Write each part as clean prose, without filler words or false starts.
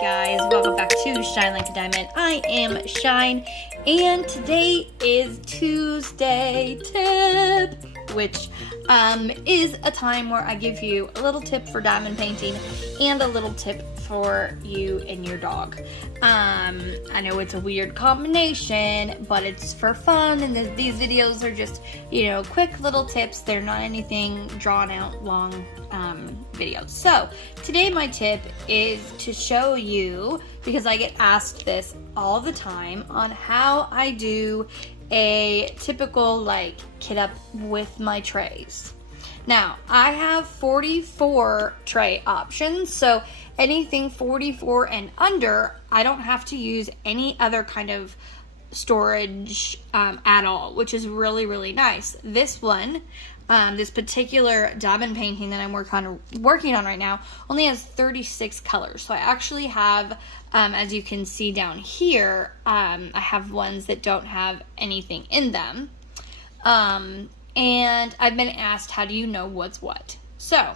guys, welcome back to Shine Like a Diamond. I am Shine, and today is Tuesday tip, which is a time where I give you a little tip for diamond painting and a little tip for you and your dog. I know it's a weird combination, but it's for fun, and these videos are just, you know, quick little tips. They're not anything drawn out long videos. So today my tip is to show you, because I get asked this all the time, on how I do a typical like kit up with my trays. Now I have 44 tray options, so anything 44 and under, I don't have to use any other kind of storage at all, which is really nice. This one, this particular diamond painting that I'm working on right now only has 36 colors. So I actually have, as you can see down here, I have ones that don't have anything in them. And I've been asked, how do you know what's what? So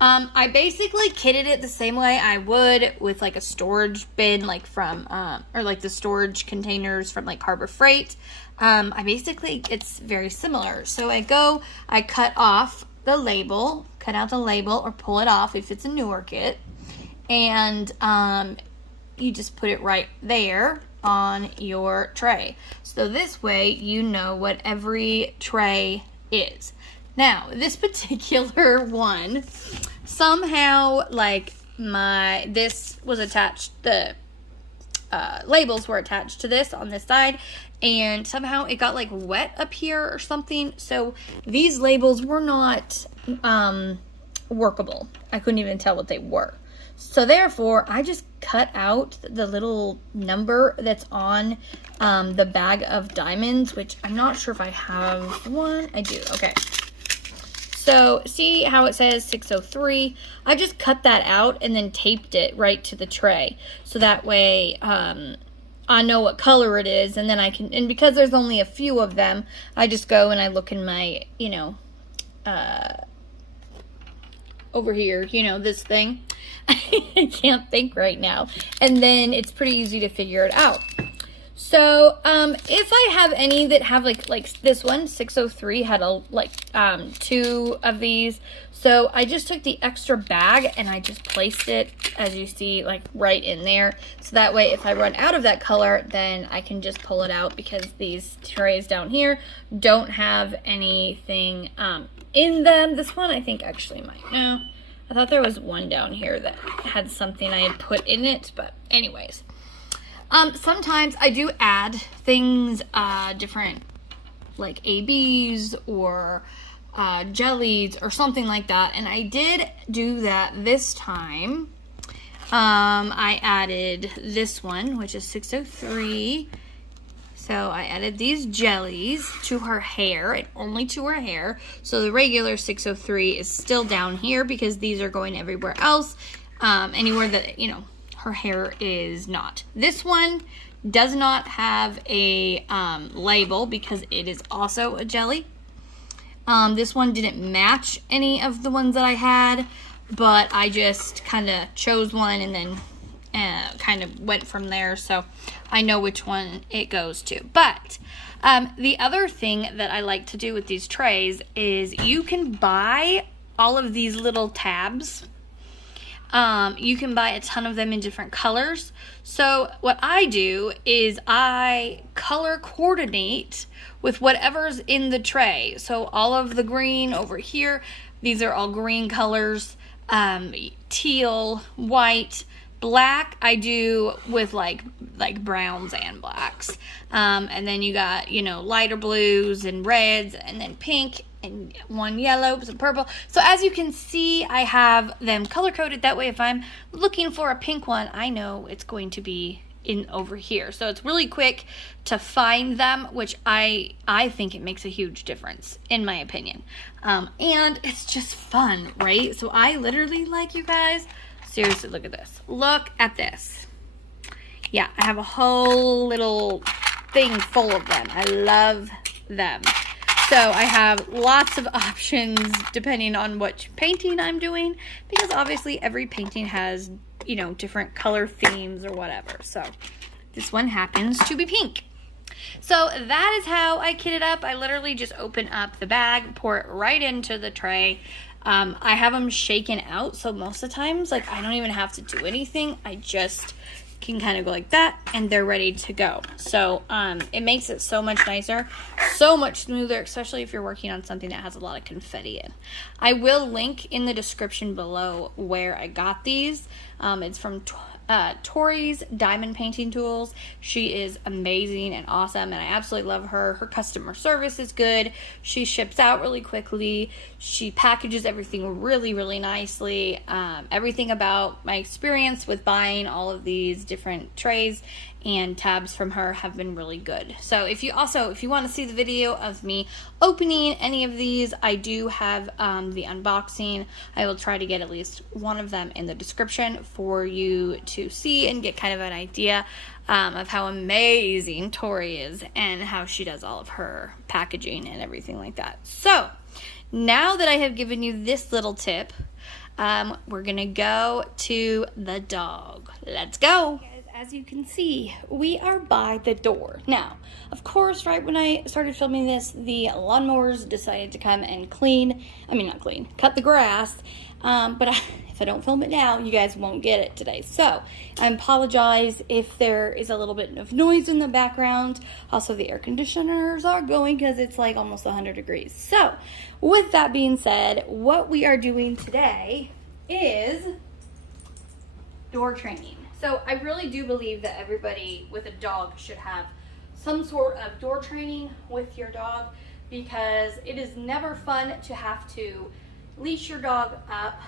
I basically kitted it the same way I would with like a storage bin, like from, or like the storage containers from like Harbor Freight. It's very similar. So I cut off the label, cut out the label or pull it off if it's a newer kit. And you just put it right there on your tray. So this way you know what every tray is. Now, this particular one, somehow, like, this was attached, the labels were attached to this on this side, and somehow it got, like, wet up here or something, so these labels were not workable. I couldn't even tell what they were. So, therefore, I just cut out the little number that's on the bag of diamonds, which I'm not sure if I have one. I do. Okay. So, see how it says 603? I just cut that out and then taped it right to the tray. So that way, I know what color it is, and then I can, and because there's only a few of them, I just go and I look in my, you know, over here, you know, this thing. I can't think right now. And then it's pretty easy to figure it out. So, if I have any that have like this one, 603, had two of these. So I just took the extra bag and I just placed it, as you see, like right in there. So that way, if I run out of that color, then I can just pull it out, because these trays down here don't have anything in them. This one I think actually might. No, I thought there was one down here that had something I had put in it, but anyways. Sometimes I do add things, different, like ABs or jellies or something like that. And I did do that this time. I added this one, which is 603. So I added these jellies to her hair, and only to her hair. So the regular 603 is still down here, because these are going everywhere else, anywhere that, you know, her hair is not. This one does not have a label, because it is also a jelly. This one didn't match any of the ones that I had, but I just kind of chose one and then kind of went from there, so I know which one it goes to. But the other thing that I like to do with these trays is you can buy all of these little tabs. You can buy a ton of them in different colors. So what I do is I color coordinate with whatever's in the tray. So all of the green over here, these are all green colors, teal, white, black I do with like browns and blacks. And then you got, you know, lighter blues and reds, and then pink, and one yellow, some purple. So as you can see, I have them color-coded. That way, if I'm looking for a pink one, I know it's going to be in over here. So it's really quick to find them, which I think it makes a huge difference, in my opinion. And it's just fun, right? So I literally, like, you guys, seriously, look at this. Look at this. Yeah, I have a whole little thing full of them. I love them. So I have lots of options depending on which painting I'm doing, because obviously every painting has, you know, different color themes or whatever. So this one happens to be pink. So that is how I kit it up. I literally just open up the bag, pour it right into the tray. I have them shaken out, so most of the times, like, I don't even have to do anything. I just can kind of go like that, and they're ready to go. So it makes it so much nicer, so much smoother, especially if you're working on something that has a lot of confetti in. I will link in the description below where I got these. It's from Tori's Diamond Painting Tools. She is amazing and awesome, and I absolutely love her. Her customer service is good. She ships out really quickly. She packages everything really, really nicely. Everything about my experience with buying all of these different trays and tabs from her have been really good. So if you want to see the video of me opening any of these, I do have the unboxing. I will try to get at least one of them in the description for you to see and get kind of an idea of how amazing Tori is and how she does all of her packaging and everything like that. So now that I have given you this little tip, we're gonna go to the dog. Let's go. As you can see, we are by the door. Now, of course, right when I started filming this, the lawnmowers decided to come and cut the grass. But if I don't film it now, you guys won't get it today. So I apologize if there is a little bit of noise in the background. Also, the air conditioners are going because it's like almost 100 degrees. So with that being said, what we are doing today is door training. So I really do believe that everybody with a dog should have some sort of door training with your dog, because it is never fun to have to leash your dog up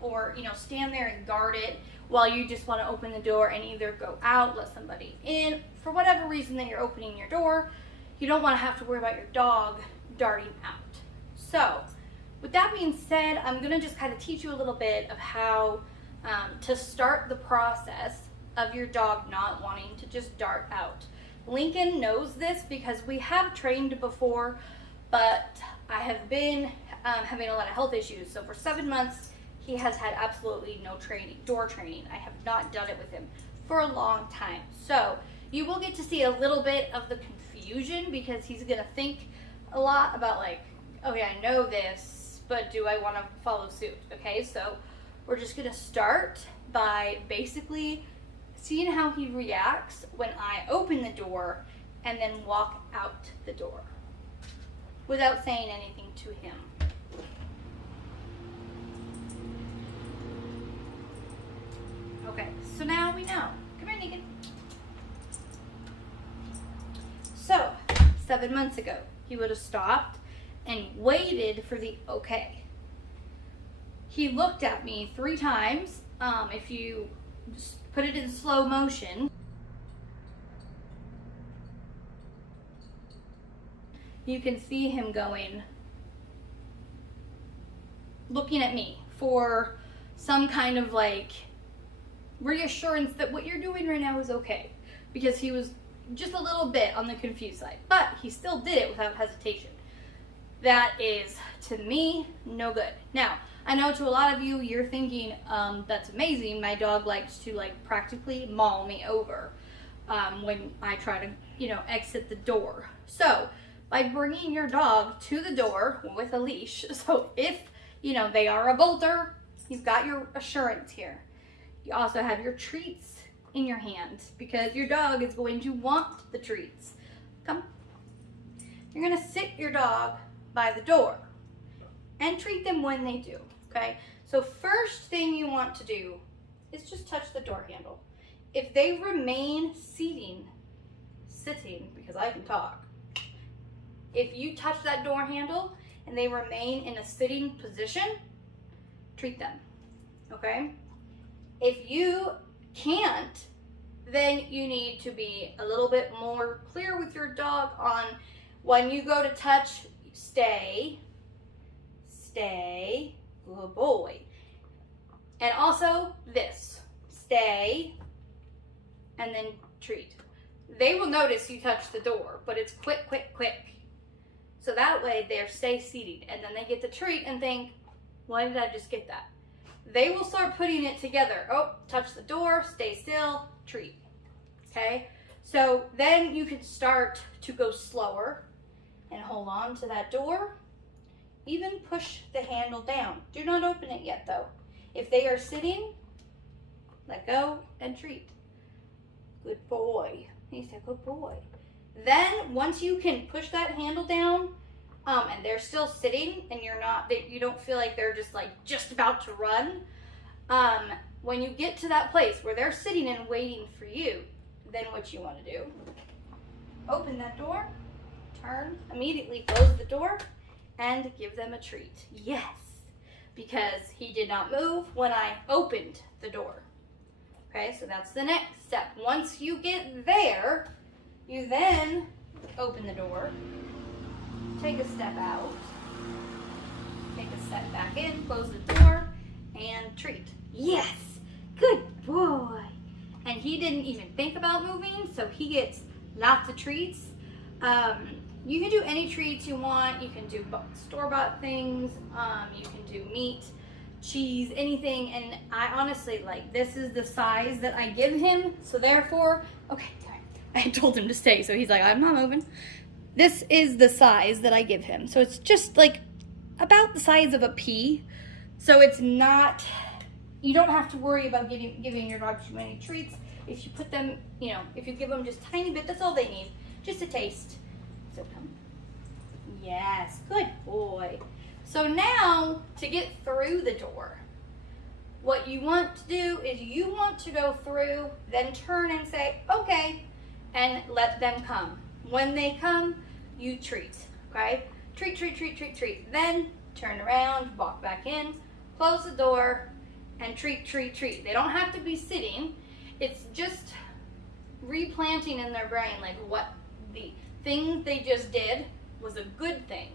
or, you know, stand there and guard it while you just want to open the door and either go out, let somebody in. For whatever reason that you're opening your door, you don't want to have to worry about your dog darting out. So with that being said, I'm going to just kind of teach you a little bit of how to start the process of your dog not wanting to just dart out. Lincoln knows this because we have trained before, but I have been having a lot of health issues. So for 7 months, he has had absolutely no door training. I have not done it with him for a long time. So you will get to see a little bit of the confusion, because he's gonna think a lot about, like, okay, I know this, but do I want to follow suit? Okay, so we're just gonna start by basically seeing how he reacts when I open the door and then walk out the door without saying anything to him. Okay, so now we know. Come here, Negan. So, 7 months ago, he would have stopped and waited for the okay. He looked at me 3 times. If you put it in slow motion, you can see him looking at me for some kind of like reassurance that what you're doing right now is okay, because he was just a little bit on the confused side, but he still did it without hesitation. That is, to me, no good. Now, I know to a lot of you, you're thinking, that's amazing. My dog likes to practically maul me over when I try to, exit the door. So by bringing your dog to the door with a leash, so if, they are a bolter, you've got your assurance here. You also have your treats in your hand, because your dog is going to want the treats. Come. You're going to sit your dog by the door and treat them when they do. Okay, so first thing you want to do is just touch the door handle. If they remain sitting, because I can talk, if you touch that door handle and they remain in a sitting position, treat them, okay? If you can't, then you need to be a little bit more clear with your dog on when you go to touch, stay, good boy. And also this, stay, and then treat. They will notice you touch the door, but it's quick. So that way they stay seated, and then they get the treat and think, why did I just get that? They will start putting it together. Oh, touch the door, stay still, treat. Okay? So then you can start to go slower and hold on to that door. Even push the handle down. Do not open it yet though. If they are sitting, let go and treat. Good boy. He's a good boy. Then once you can push that handle down, and they're still sitting, and you don't feel like they're just about to run. When you get to that place where they're sitting and waiting for you, then what you want to do? Open that door, turn, immediately close the door, and give them a treat. Yes, because he did not move when I opened the door. Okay, so that's the next step. Once you get there, you then open the door, take a step out, take a step back in, close the door, and treat. Yes, good boy. And he didn't even think about moving, so he gets lots of treats. You can do any treats you want. You can do store-bought things. You can do meat, cheese, anything. And I honestly, this is the size that I give him. So therefore, okay, I told him to stay. So he's like, I'm not moving. This is the size that I give him. So it's just about the size of a pea. So it's not, you don't have to worry about giving your dog too many treats. If you put them, if you give them just a tiny bit, that's all they need. Just a taste. So come. Yes, good boy. So now, to get through the door, what you want to do is you want to go through, then turn and say, okay, and let them come. When they come, you treat, okay? Treat, treat, treat, treat, treat. Then turn around, walk back in, close the door, and treat, treat, treat. They don't have to be sitting. It's just replanting in their brain what the thing they just did was a good thing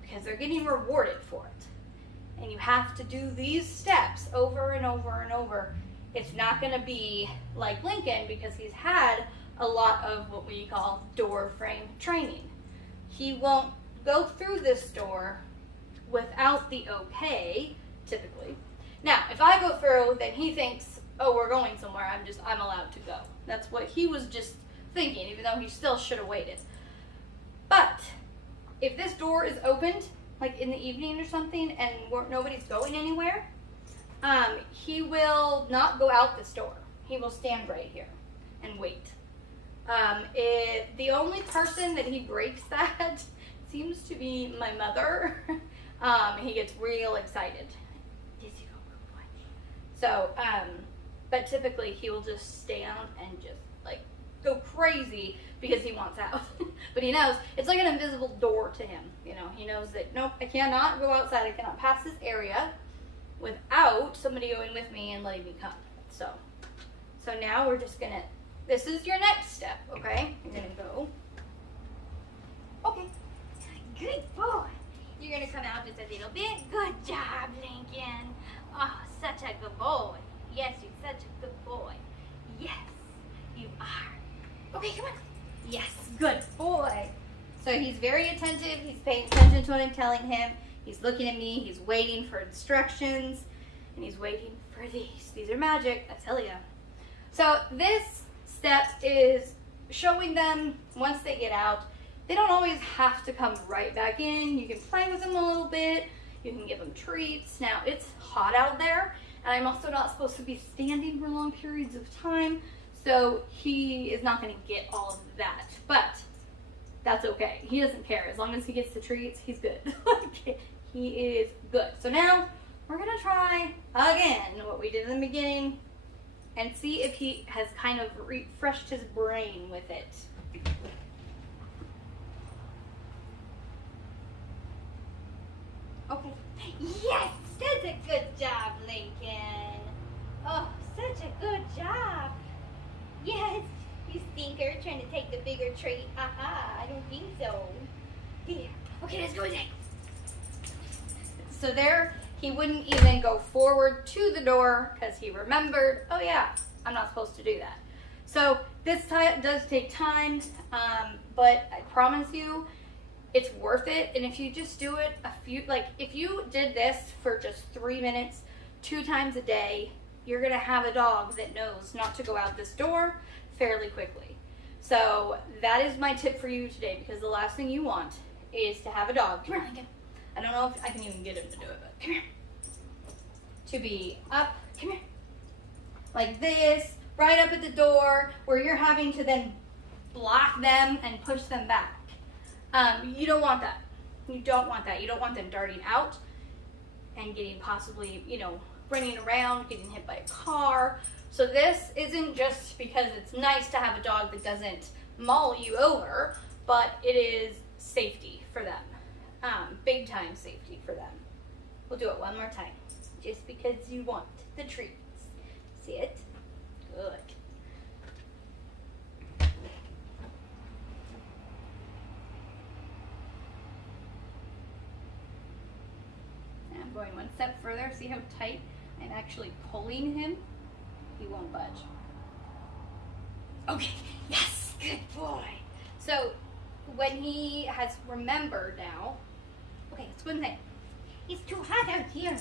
because they're getting rewarded for it. And you have to do these steps over and over and over. It's not going to be like Lincoln because he's had a lot of what we call door frame training. He won't go through this door without the okay, typically. Now, if I go through, then he thinks, oh, we're going somewhere, I'm allowed to go. That's what he was just thinking, even though he still should have waited. But if this door is opened, in the evening or something, and nobody's going anywhere, he will not go out this door. He will stand right here and wait. The only person that he breaks that seems to be my mother. He gets real excited. Yes, you go, good boy. So, but typically he will just stand and just go crazy because he wants out. But he knows it's like an invisible door to him. He knows that, nope, I cannot go outside. I cannot pass this area without somebody going with me and letting me come. So now we're just gonna, this is your next step, okay? You're gonna go, okay, good boy. You're gonna come out just a little bit. Good job, Lincoln. Oh, such a good boy. Yes, you're such a good boy. Yes, you are. Okay, come on. Yes, good boy. So he's very attentive. He's paying attention to what I'm telling him. He's looking at me. He's waiting for instructions. And he's waiting for these. These are magic, I tell you. So this step is showing them once they get out, they don't always have to come right back in. You can play with them a little bit. You can give them treats. Now, it's hot out there. And I'm also not supposed to be standing for long periods of time. So he is not going to get all of that. But that's okay. He doesn't care. As long as he gets the treats, he's good. He is good. So now we're going to try again what we did in the beginning and see if he has kind of refreshed his brain with it. Okay. Yes! That's a good job, Lincoln. Oh, such a good job. Yes, you stinker, trying to take the bigger treat. I don't think so. Here. Okay, let's go next. So there, he wouldn't even go forward to the door because he remembered, oh yeah, I'm not supposed to do that. So this does take time, but I promise you, it's worth it. And if you just do it if you did this for just 3 minutes, 2 times a day, you're gonna have a dog that knows not to go out this door fairly quickly. So that is my tip for you today, because the last thing you want is to have a dog. Come here, Lincoln. I don't know if I can even get him to do it, but come here. To be up, come here, like this, right up at the door, where you're having to then block them and push them back. You don't want that. You don't want that. You don't want them darting out and getting possibly, running around, getting hit by a car. So this isn't just because it's nice to have a dog that doesn't maul you over, but it is safety for them. Big time safety for them. We'll do it one more time, just because you want the treats. See it? Good. And I'm going one step further. See how tight I'm actually pulling him? He won't budge. Okay, yes, good boy. So when he has remembered now, okay, let's go and say, it's too hot out here.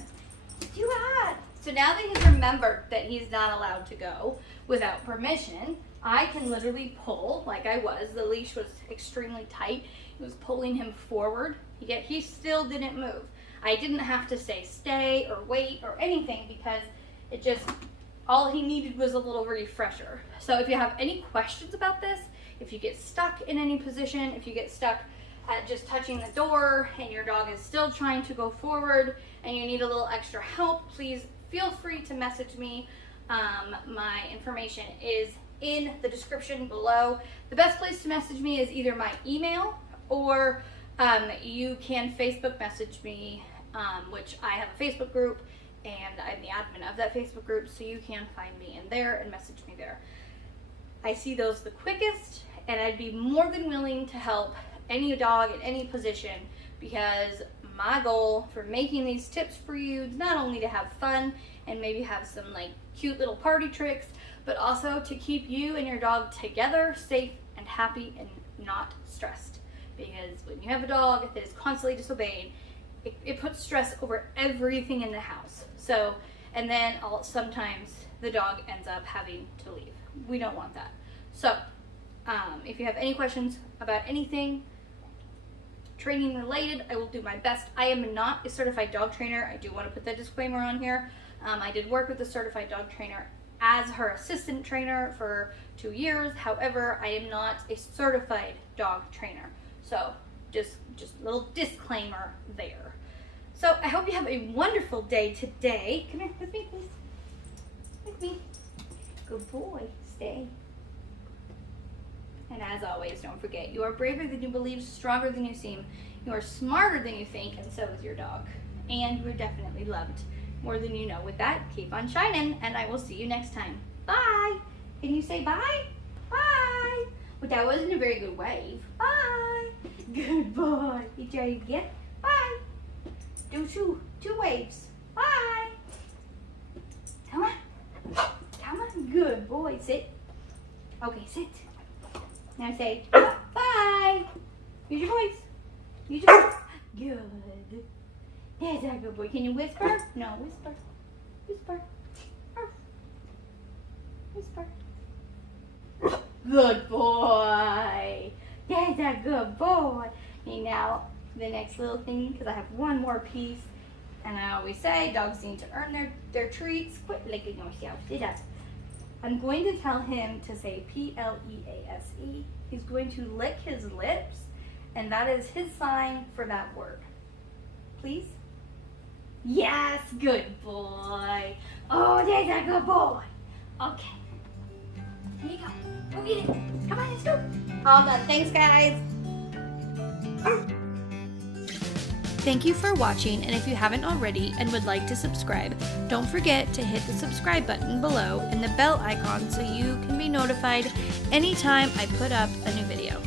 It's too hot. So now that he's remembered that he's not allowed to go without permission, I can literally pull like I was. The leash was extremely tight. It was pulling him forward, yet he still didn't move. I didn't have to say stay or wait or anything, because it just, all he needed was a little refresher. So if you have any questions about this, if you get stuck in any position, if you get stuck at just touching the door and your dog is still trying to go forward and you need a little extra help, please feel free to message me. My information is in the description below. The best place to message me is either my email, or you can Facebook message me, which I have a Facebook group and I'm the admin of that Facebook group, so you can find me in there and message me there. I see those the quickest, and I'd be more than willing to help any dog in any position, because my goal for making these tips for you is not only to have fun and maybe have some cute little party tricks, but also to keep you and your dog together, safe and happy and not stressed. Because when you have a dog that is constantly disobeying, it puts stress over everything in the house. So, and then sometimes the dog ends up having to leave. We don't want that. So, if you have any questions about anything training related, I will do my best. I am not a certified dog trainer. I do want to put that disclaimer on here. I did work with a certified dog trainer as her assistant trainer for 2 years. However, I am not a certified dog trainer. So just a little disclaimer there. So I hope you have a wonderful day today. Come here with me, please. With me. Good boy. Stay. And as always, don't forget, you are braver than you believe, stronger than you seem. You are smarter than you think, and so is your dog. And you are definitely loved more than you know. With that, keep on shining, and I will see you next time. Bye. Can you say bye? Bye. But that wasn't a very good wave. Bye. Good boy. You try again? Bye. Do two waves. Bye. Come on. Come on. Good boy. Sit. Okay, sit. Now say bye. Use your voice. Use your voice. Good. There's that good boy. Can you whisper? No, whisper. Whisper. Whisper. Good boy. There's a good boy. And now the next little thing, because I have one more piece, and I always say dogs need to earn their treats. Quit licking yourself. Sit up. I'm going to tell him to say P-L-E-A-S-E. He's going to lick his lips, and that is his sign for that word. Please? Yes, good boy. Oh, there's a good boy. Okay. Here you go. Go get it. Come on, let's go. All done. Thanks, guys. Thank you for watching, and if you haven't already and would like to subscribe, don't forget to hit the subscribe button below and the bell icon so you can be notified anytime I put up a new video.